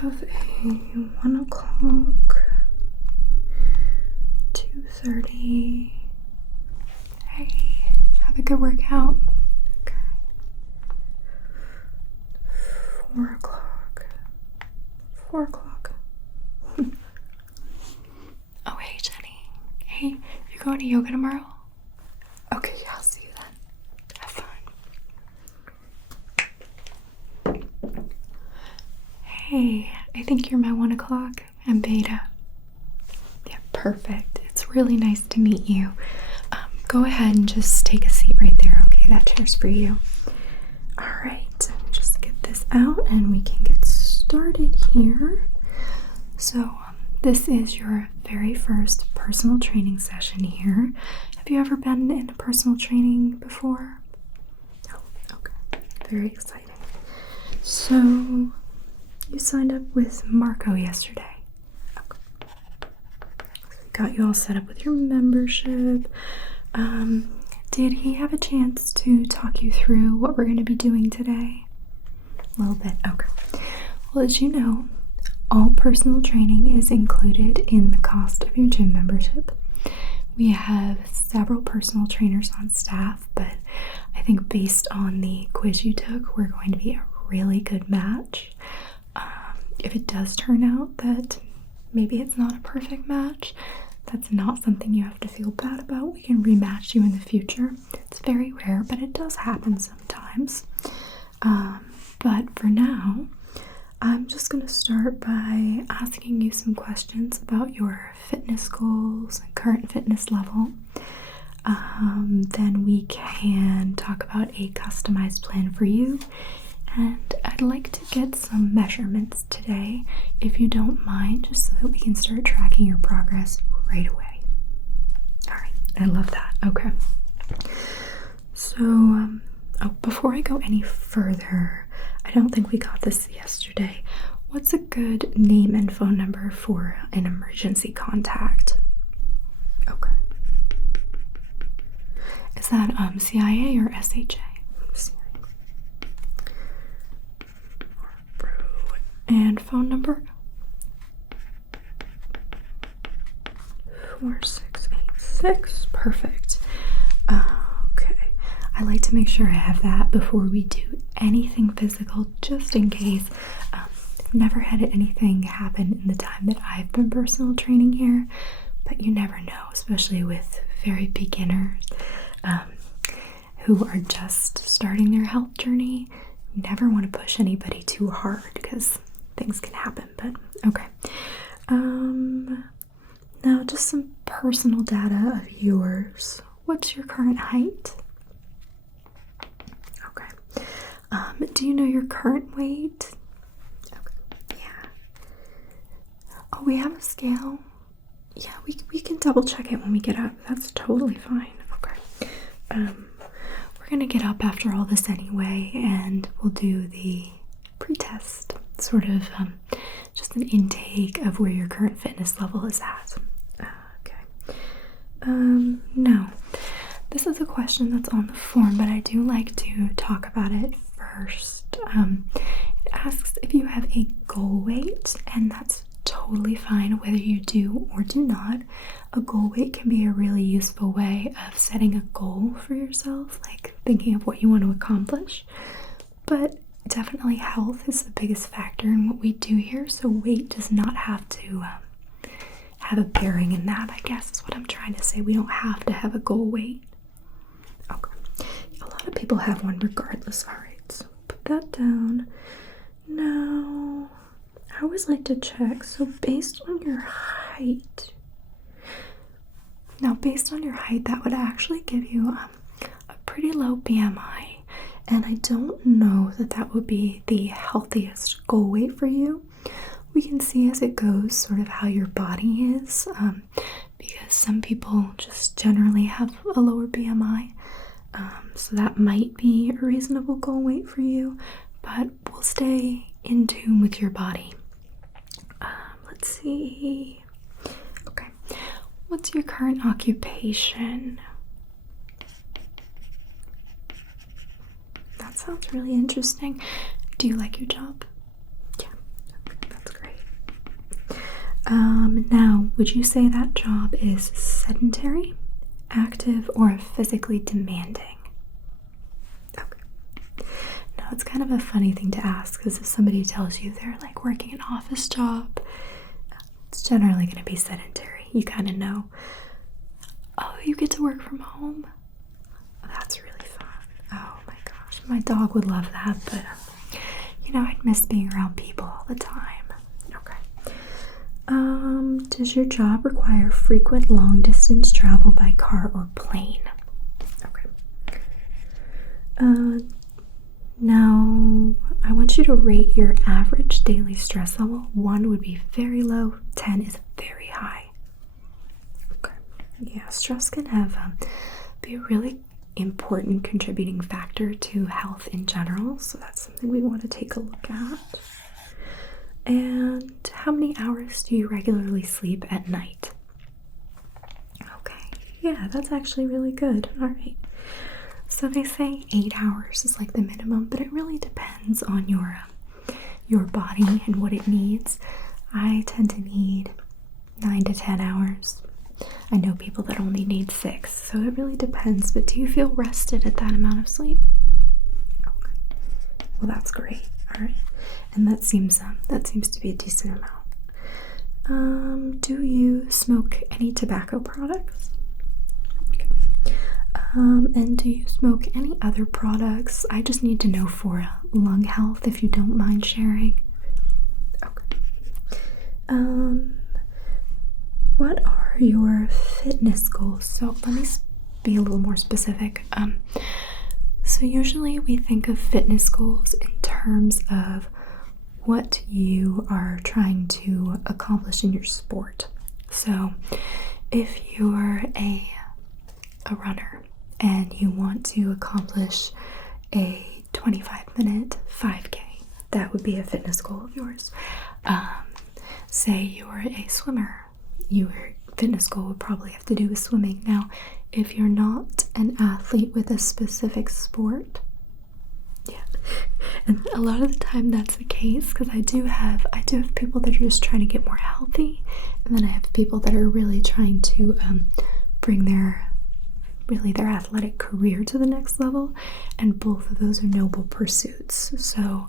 have a 1 o'clock, 2:30. Hey, have a good workout. Okay. 4 o'clock. 4 o'clock. Oh, hey, Jenny. Hey, you're going to yoga tomorrow? Okay, yeah, I'll see you then. Have fun. Hey, I think you're my 1 o'clock. I'm Veda. Yeah, perfect. It's really nice to meet you. Go ahead and just take a seat right there, okay? That chair's for you. Alright, just get this out and we can get started here. So, this is your very first personal training session here. Have you ever been in a personal training before? Oh, okay. Very exciting. So, you signed up with Marco yesterday. Okay. So we got you all set up with your membership. Did he have a chance to talk you through what we're going to be doing today? A little bit. Okay. Well, as you know, all personal training is included in the cost of your gym membership. We have several personal trainers on staff, but I think based on the quiz you took, we're going to be a really good match. If it does turn out that maybe it's not a perfect match, that's not something you have to feel bad about. We can rematch you in the future. It's very rare, but it does happen sometimes. But for now, I'm just going to start by asking you some questions about your fitness goals and current fitness level. Then we can talk about a customized plan for you. And I'd like to get some measurements today, if you don't mind, just so that we can start tracking your progress right away. Alright, I love that. Okay. So, before I go any further, I don't think we got this yesterday. What's a good name and phone number for an emergency contact? Okay. Is that CIA or SHA? And phone number? 4686. Perfect. Okay. I like to make sure I have that before we do anything physical, just in case. I've never had anything happen in the time that I've been personal training here, but you never know, especially with very beginners who are just starting their health journey. You never want to push anybody too hard because things can happen, but okay. Now just some personal data of yours. What's your current height? Okay. Do you know your current weight? Okay. Yeah. Oh, we have a scale. Yeah, we can double check it when we get up. That's totally fine. Okay. We're gonna get up after all this anyway, and we'll do the pre-test, sort of just an intake of where your current fitness level is at. Okay. Now, this is a question that's on the form, but I do like to talk about it first. It asks if you have a goal weight, and that's totally fine whether you do or do not. A goal weight can be a really useful way of setting a goal for yourself, like thinking of what you want to accomplish. But definitely health is the biggest factor in what we do here, so weight does not have to have a bearing in that, I guess is what I'm trying to say. We don't have to have a goal weight. Okay. A lot of people have one regardless. Alright, so put that down. Now, I always like to check, so based on your height, that would actually give you a pretty low BMI, and I don't know that would be the healthiest goal weight for you. We can see as it goes sort of how your body is, because some people just generally have a lower BMI, so that might be a reasonable goal weight for you, but we'll stay in tune with your body. Let's see. Okay. What's your current occupation? That sounds really interesting. Do you like your job? Yeah, that's good. Now, would you say that job is sedentary, active, or physically demanding? Okay. Now, it's kind of a funny thing to ask because if somebody tells you they're like working an office job, it's generally going to be sedentary. You kind of know. Oh, you get to work from home? That's really fun. Oh my gosh, my dog would love that, but I'd miss being around people all the time. Okay. Does your job require frequent long-distance travel by car or plane? Okay. Now, I want you to rate your average daily stress level. 1 would be very low, 10 is very high. Okay. Yeah, stress can be a really important contributing factor to health in general, so that's something we want to take a look at. And how many hours do you regularly sleep at night? Okay, yeah, that's actually really good. All right. So they say 8 hours is like the minimum, but it really depends on your body and what it needs. I tend to need 9 to 10 hours. I know people that only need 6, so it really depends. But do you feel rested at that amount of sleep? Okay. Well, that's great. All right, and that seems to be a decent amount. Do you smoke any tobacco products? Okay. And do you smoke any other products? I just need to know for lung health, if you don't mind sharing. Okay. What are your fitness goals? So let me be a little more specific. So usually we think of fitness goals in terms of what you are trying to accomplish in your sport. So if you're a runner and you want to accomplish a 25-minute 5K, that would be a fitness goal of yours. Say you're a swimmer, your fitness goal would probably have to do with swimming. Now, if you're not an athlete with a specific sport, yeah, and a lot of the time that's the case, because I do have people that are just trying to get more healthy, and then I have people that are really trying to bring their athletic career to the next level, and both of those are noble pursuits. So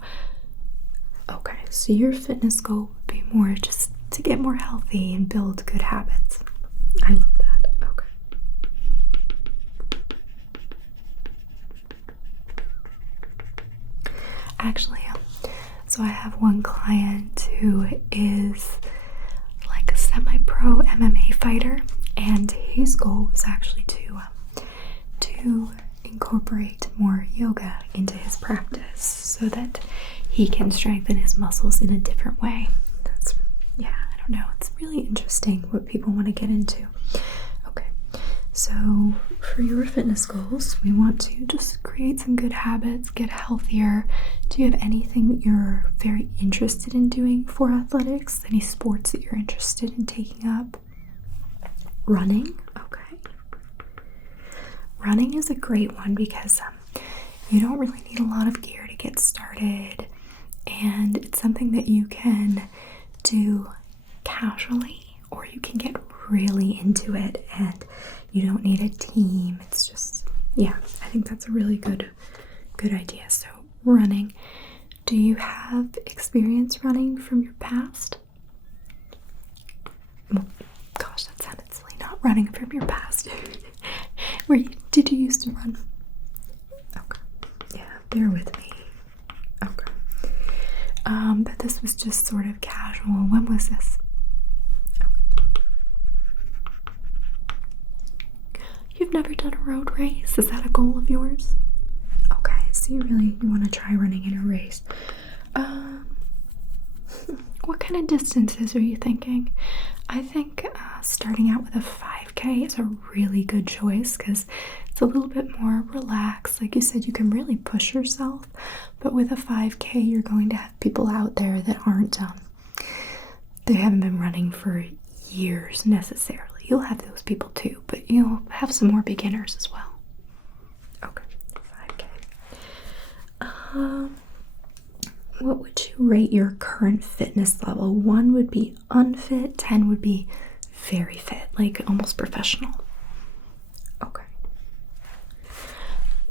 okay, so your fitness goal would be more just to get more healthy and build good habits. I love that. Okay. Actually, so I have one client who is like a semi-pro MMA fighter, and his goal is actually to incorporate more yoga into his practice so that he can strengthen his muscles in a different way. I don't know, it's really interesting what people want to get into. Okay, so for your fitness goals, we want to just create some good habits, get healthier. Do you have anything that you're very interested in doing for athletics? Any sports that you're interested in taking up? Running? Okay. Running is a great one because you don't really need a lot of gear to get started, and it's something that you can do casually, or you can get really into it and you don't need a team. It's just, yeah, I think that's a really good idea. So running, do you have experience running from your past? Well, gosh, that sounded silly. Not running from your past. Did you used to run? Okay, yeah, bear with me. Okay. But this was just sort of casual. When was this? You've never done a road race? Is that a goal of yours? Okay, so you want to try running in a race. What kind of distances are you thinking? I think starting out with a 5K is a really good choice because it's a little bit more relaxed. Like you said, you can really push yourself, but with a 5K, you're going to have people out there that aren't, they haven't been running for years necessarily. You'll have those people too, but you'll have some more beginners as well. Okay, 5K. what would you rate your current fitness level? 1 would be unfit, 10 would be very fit, like almost professional. Okay.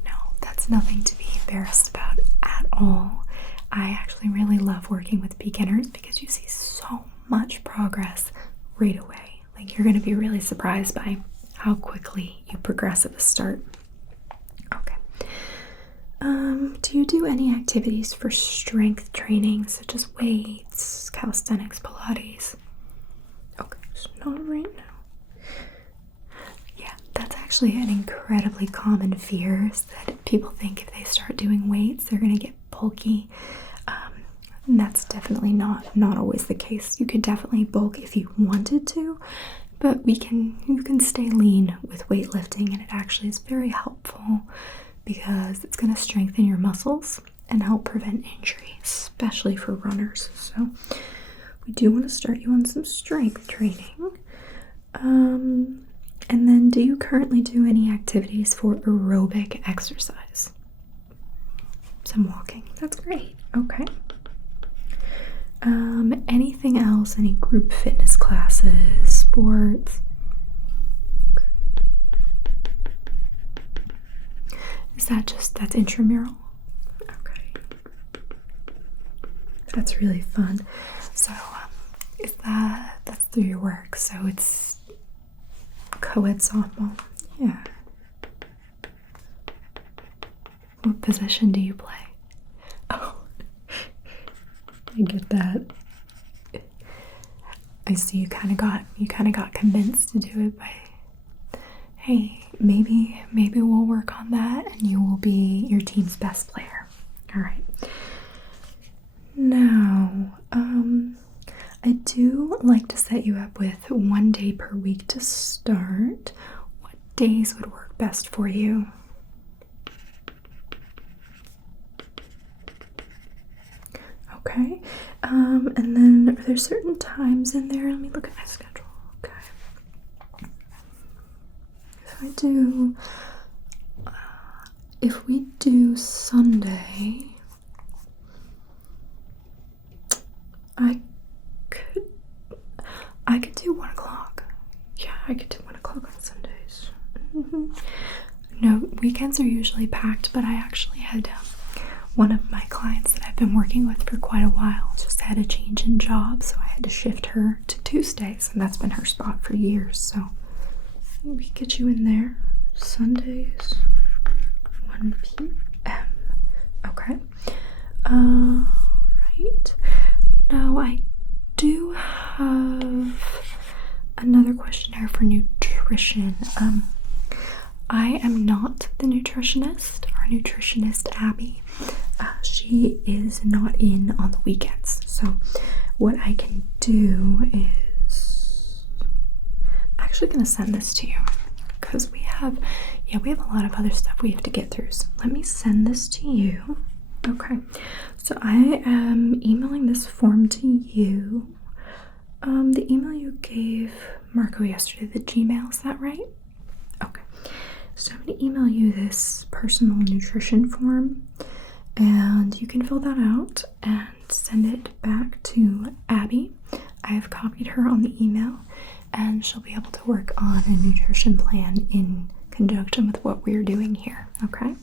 No, that's nothing to be embarrassed about at all. I actually really love working with beginners because you see so much progress right away. Like, you're going to be really surprised by how quickly you progress at the start. Okay. Do you do any activities for strength training, such as weights, calisthenics, Pilates? Okay, so not right now. Yeah, that's actually an incredibly common fear, is that people think if they start doing weights, they're going to get bulky. And that's definitely not always the case. You could definitely bulk if you wanted to, but you can stay lean with weightlifting, and it actually is very helpful because it's going to strengthen your muscles and help prevent injury, especially for runners. So we do want to start you on some strength training. And then, do you currently do any activities for aerobic exercise? Some walking. That's great. Okay. Anything else? Any group fitness classes, sports? Okay. Is that's intramural? Okay. That's really fun. So, that's through your work, so it's co-ed softball. Yeah. What position do you play? Oh, I get that. I see you kind of got convinced to do it by, hey, maybe we'll work on that and you will be your team's best player. All right. Now, I do like to set you up with 1 day per week to start. What days would work best for you? Okay. And then are there certain times in there? Let me look at my schedule. Okay. If I do, if we do Sunday, I could do 1 o'clock. Yeah, I could do 1 o'clock on Sundays. No, weekends are usually packed, but I actually had one of my clients that I've been working with for quite a while just had a change in job, so I had to shift her to Tuesdays, and that's been her spot for years. So we could get you in there Sundays, 1 p.m. Okay. Right. Now I do have another questionnaire for nutrition. I am not the nutritionist. Our nutritionist, Abby, she is not in on the weekends. So what I can do is, I'm actually going to send this to you because we have a lot of other stuff we have to get through. So let me send this to you. Okay. So I am emailing this form to you. The email you gave Marco yesterday, the Gmail, is that right? Okay. So I'm going to email you this personal nutrition form, and you can fill that out and send it back to Abby. I have copied her on the email, and she'll be able to work on a nutrition plan in conjunction with what we're doing here, okay?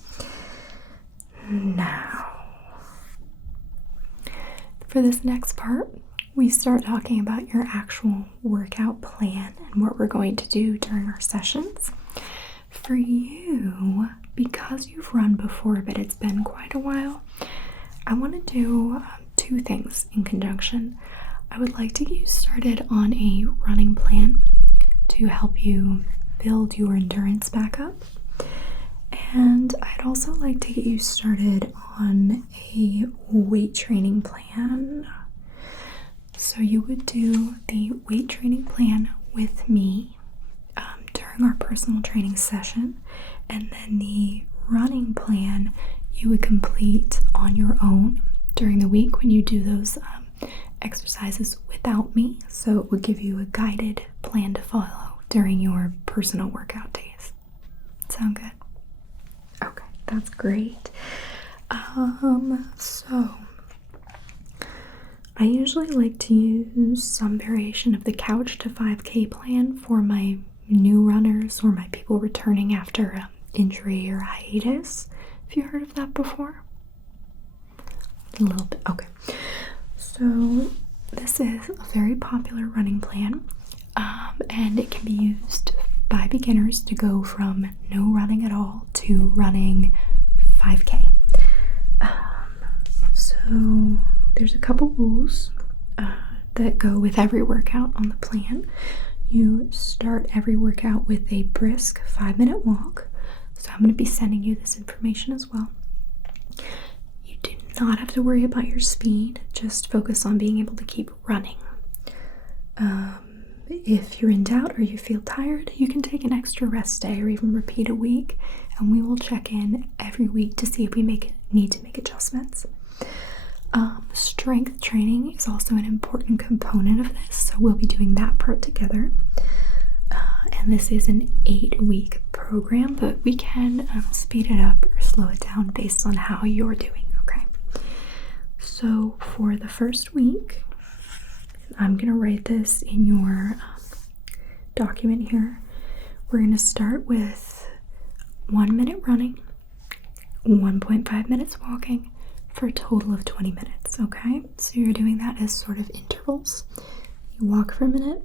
Now, for this next part, we start talking about your actual workout plan and what we're going to do during our sessions. For you, because you've run before, but it's been quite a while, I want to do 2 things in conjunction. I would like to get you started on a running plan to help you build your endurance back up. And I'd also like to get you started on a weight training plan. So you would do the weight training plan with me during our personal training session, and then the running plan you would complete on your own during the week when you do those exercises without me. So it would give you a guided plan to follow during your personal workout days. Sound good? Okay, that's great. So I usually like to use some variation of the Couch to 5K plan for my new runners or my people returning after injury or hiatus. Have you heard of that before? A little bit. Okay. So this is a very popular running plan, and it can be used by beginners to go from no running at all to running 5K. So there's a couple rules that go with every workout on the plan. You start every workout with a brisk 5-minute walk. So I'm going to be sending you this information as well. You do not have to worry about your speed, just focus on being able to keep running. If you're in doubt or you feel tired, you can take an extra rest day or even repeat a week, and we will check in every week to see if we need to make adjustments. Strength training is also an important component of this, so we'll be doing that part together. And this is an 8-week program, but we can speed it up or slow it down based on how you're doing, okay? So for the first week, I'm going to write this in your document here. We're going to start with 1 minute running, 1.5 minutes walking, for a total of 20 minutes, okay? So you're doing that as sort of intervals. You walk for a minute,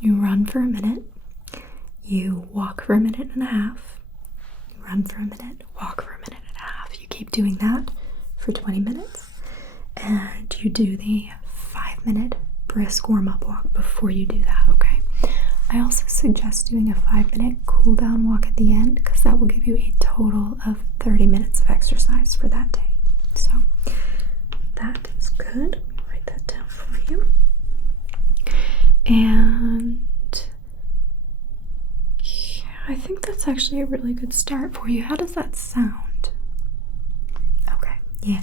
you run for a minute, you walk for a minute and a half, you run for a minute, walk for a minute and a half. You keep doing that for 20 minutes, and you do the 5-minute brisk warm-up walk before you do that, okay? I also suggest doing a 5-minute cool-down walk at the end, because that will give you a total of 30 minutes of exercise for that day. So that is good. Let me write that down for you. And yeah, I think that's actually a really good start for you. How does that sound? Okay, yeah.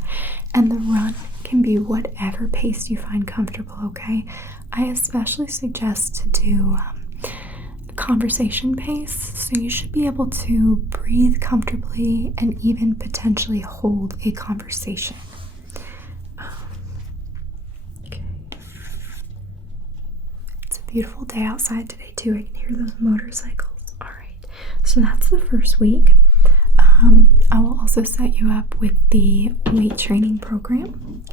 And the run can be whatever pace you find comfortable, okay? I especially suggest to do conversation pace, so you should be able to breathe comfortably and even potentially hold a conversation. Okay. It's a beautiful day outside today too. I can hear those motorcycles. Alright, so that's the first week. I will also set you up with the weight training program.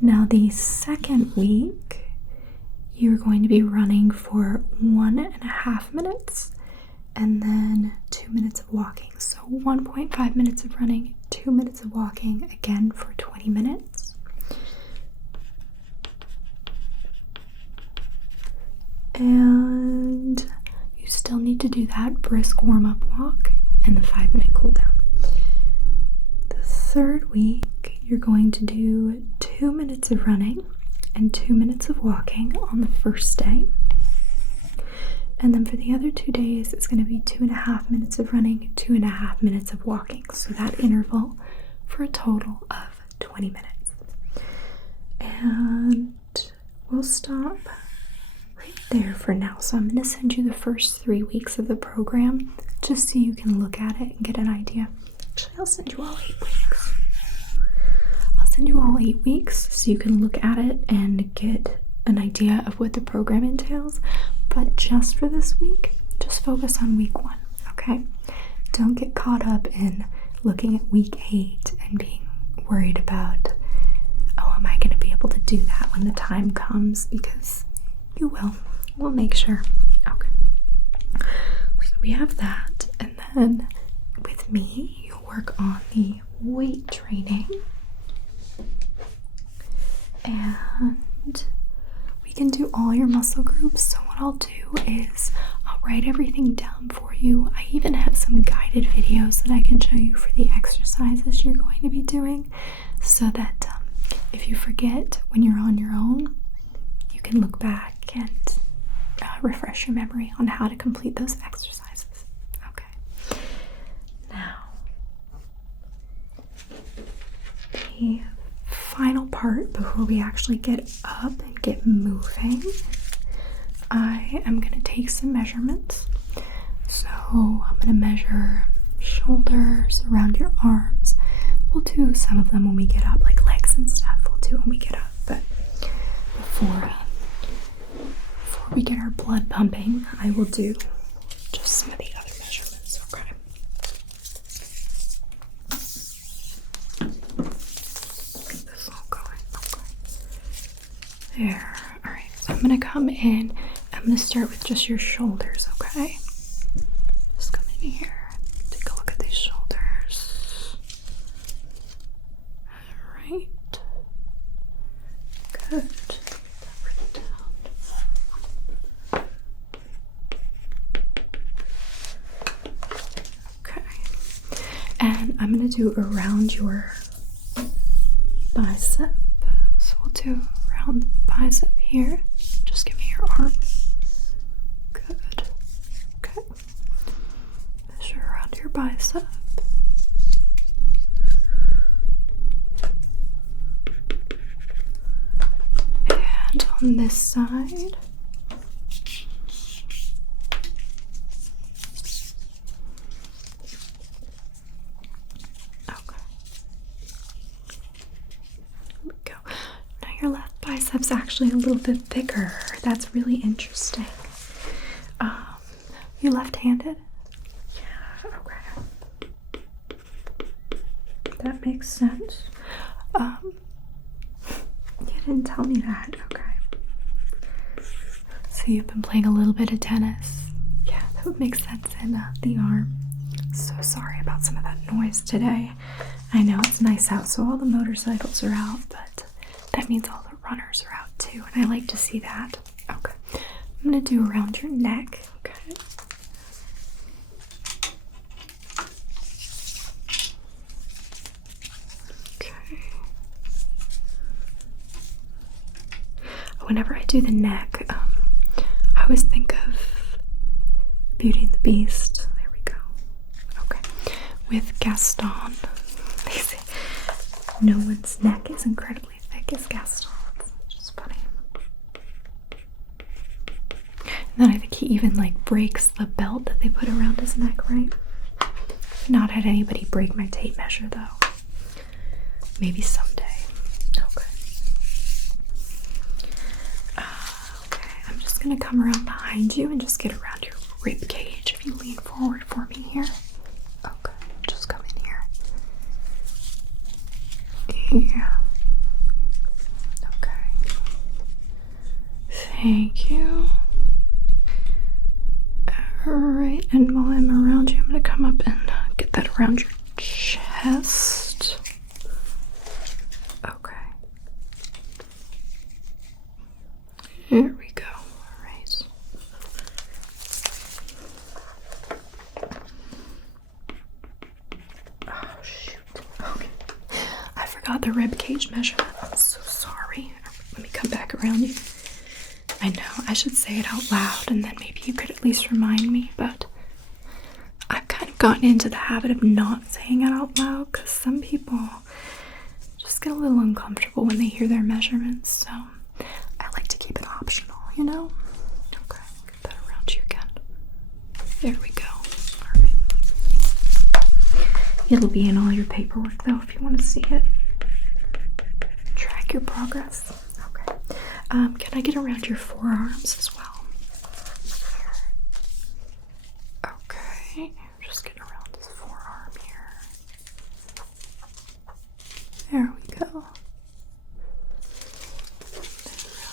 Now the second week, you're going to be running for 1.5 minutes and then 2 minutes of walking. So 1.5 minutes of running, 2 minutes of walking, again for 20 minutes. And you still need to do that brisk warm-up walk and the 5-minute cool down. The third week, you're going to do 2 minutes of running and 2 minutes of walking on the first day. And then for the other 2 days, it's going to be 2.5 minutes of running, 2.5 minutes of walking. So that interval for a total of 20 minutes. And we'll stop right there for now. So I'm going to send you the first 3 weeks of the program just so you can look at it and get an idea. Actually, I'll send you all 8 weeks. Send you all 8 weeks so you can look at it and get an idea of what the program entails. But just for this week, just focus on week 1, okay? Don't get caught up in looking at week 8 and being worried about, oh, am I going to be able to do that when the time comes? Because you will. We'll make sure. Okay. So we have that, and then with me, you'll work on the weight training. And we can do all your muscle groups. So what I'll do is I'll write everything down for you. I even have some guided videos that I can show you for the exercises you're going to be doing, so that if you forget when you're on your own, you can look back and refresh your memory on how to complete those exercises. Okay. Now, the final part before we actually get up and get moving, I am going to take some measurements. So I'm going to measure shoulders, around your arms. We'll do some of them when we get up, like legs and stuff we'll do when we get up. But before we get our blood pumping, I will do just some of the other measurements, okay? Get this all going, okay. There, alright, so I'm gonna come in, I'm gonna start with just your shoulders, okay? Just come in here, take a look at these shoulders. Alright. Good. And I'm going to do around your bicep. So we'll do around the bicep here. Just give me your arm. Good. Okay. Measure around your bicep. And on this side. Your left bicep's actually a little bit thicker. That's really interesting. You left-handed? Yeah, okay. That makes sense. You didn't tell me that. Okay. So you've been playing a little bit of tennis. Yeah, that would make sense in the arm. So sorry about some of that noise today. I know it's nice out, so all the motorcycles are out, but that means all the runners are out too, and I like to see that. Okay. I'm going to do around your neck. Okay. Okay. Whenever I do the neck, I always think of Beauty and the Beast. There we go. Okay. With Gaston. They say no one's neck is incredibly thick as Gaston, which is funny. And then I think he even like breaks the belt that they put around his neck, right? Not had anybody break my tape measure though. Maybe someday. Okay. Okay, I'm just gonna come around behind you and just get around your rib cage if you lean forward for me here. Okay, just come in here. Yeah. Okay. Thank you. Alright, and while I'm around you, I'm going to come up and get that around your chest. Okay. Here we go. Alright. Oh, shoot. Okay. I forgot the rib cage measurement. I'm so sorry. Let me come back around you. I know, I should say it out loud and then maybe you could at least remind me, but I've kind of gotten into the habit of not saying it out loud because some people just get a little uncomfortable when they hear their measurements, so I like to keep it optional, you know? Okay, get that around you again. There we go. Alright. It'll be in all your paperwork though if you want to see it. Track your progress. Can I get around your forearms as well? Okay, just getting around this forearm here. There we go.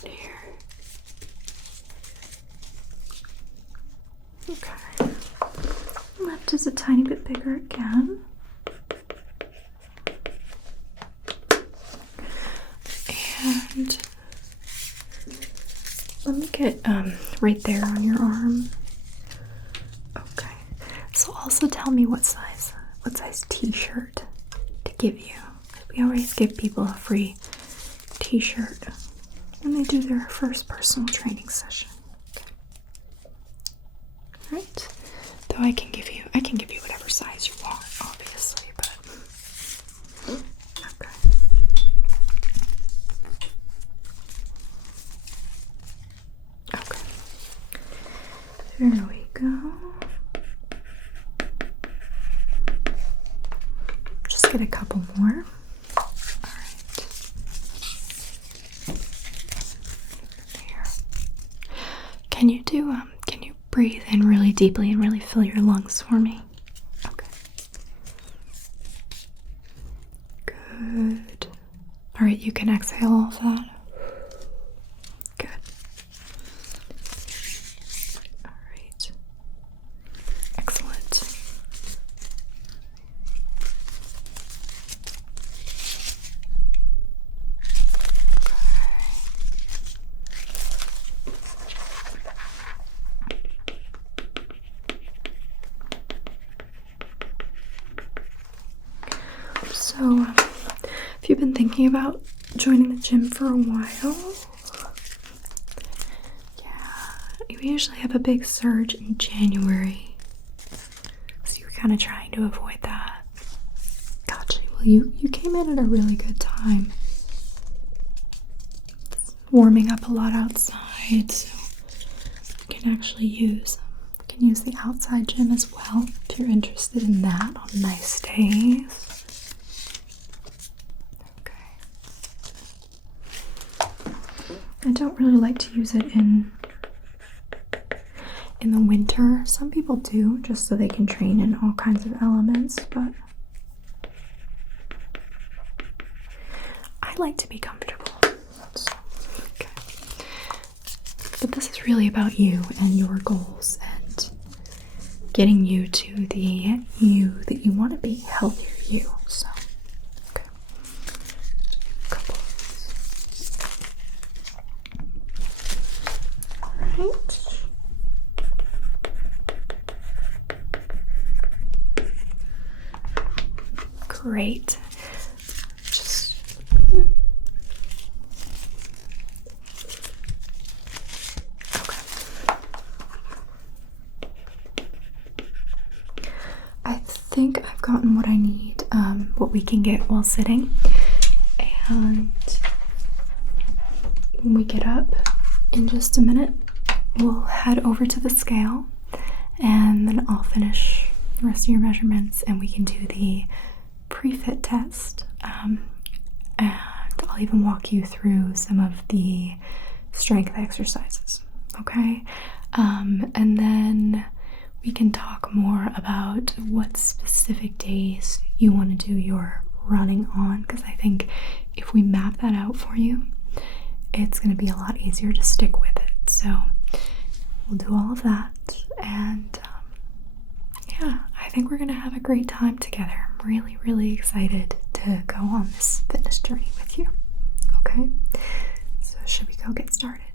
Around here. Okay. Left is a tiny bit bigger again. And let me get right there on your arm. Okay. So also tell me what size t-shirt to give you. We always give people a free t-shirt when they do their first personal training session. Okay. Alright. Though I can give you whatever size you want, obviously, but okay. Okay. There we go. Just get a couple more. Alright. Can you breathe in really deeply and really fill your lungs for me? Okay. Good. All right, you can exhale all of that. Good. All right. Excellent. So, have you been thinking about joining the gym for a while? Yeah, we usually have a big surge in January, so you're kind of trying to avoid that. Gotcha. Well, you came in at a really good time. It's warming up a lot outside, so you can actually use the outside gym as well if you're interested in that on nice days. I don't really like to use it in the winter. Some people do, just so they can train in all kinds of elements, but I like to be comfortable. Okay. But this is really about you and your goals and getting you to the you that you want to be, healthier you. So, okay. Couple of these. Alright. Great. Just okay. I think I've gotten what I need, what we can get while sitting. And when we get up in just a minute, we'll head over to the scale, and then I'll finish the rest of your measurements and we can do the pre-fit test, and I'll even walk you through some of the strength exercises, okay? And then we can talk more about what specific days you want to do your running on, because I think if we map that out for you, it's going to be a lot easier to stick with it. So we'll do all of that, and yeah, I think we're gonna have a great time together. I'm really, really excited to go on this fitness journey with you. Okay, so should we go get started?